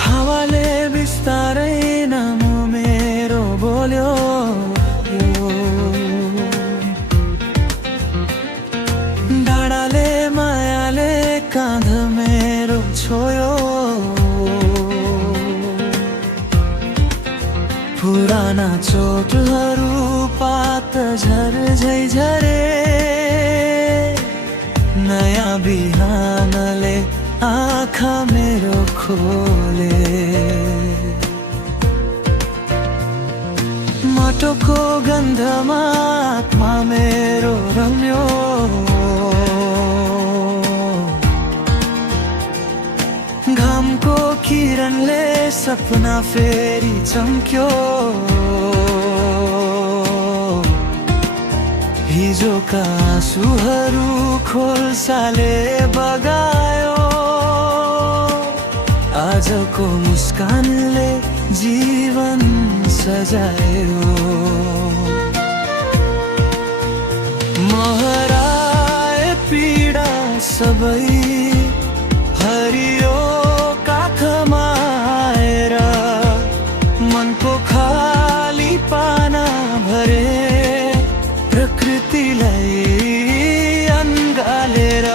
हावाले बिस्तारै नाम मेरो बोल्यो, डाँडाले मायाले काँध मेरो छोयो। पुराना चोटहरू पात झर्झै झरे, नयाँ बिहानले आँखा मेरो खोले। माटोको गन्धमा आत्मा मेरो रम्यो, घामको किरणले सपना फेरि चम्क्यो। हिजोका आँसुहरू खोल्साले बगायो, आजको मुस्कानले जीवन सजायो। म हराए पीडा सबै हरियो काखमा आएर, मनको खाली पाना भरे प्रकृतिलाई अँगालेर।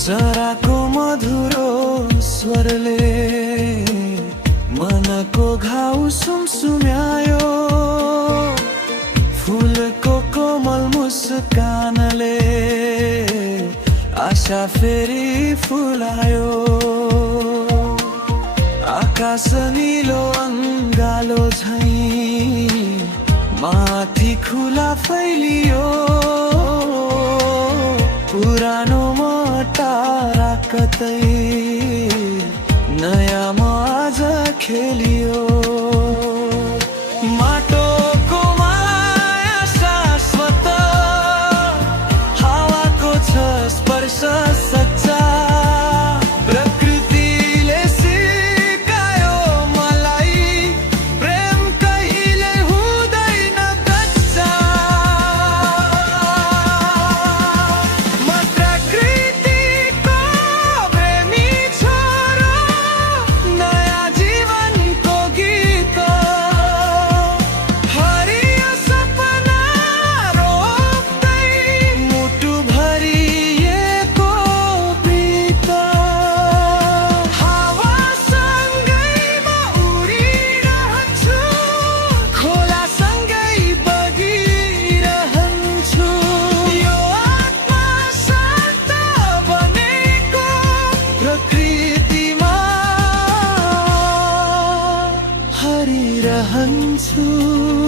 चराको मधुरो स्वरले मनको घाउ सुमसुम्यायो, फुलको कोमल मुस्कानले आशा फेरि फुलायो। आकाश निलो अङ्गालो झैं माथि खुला फैलियो, पुरानो टाढा कतै नयाँ म आज खेलियो। माटोको माया शाश्वत, हावाको छ स्पर्श सच्चा। प्रकृतिले सिकायो मलाई, प्रेम कहिले हुँदैन कच्चा। रहन्छु।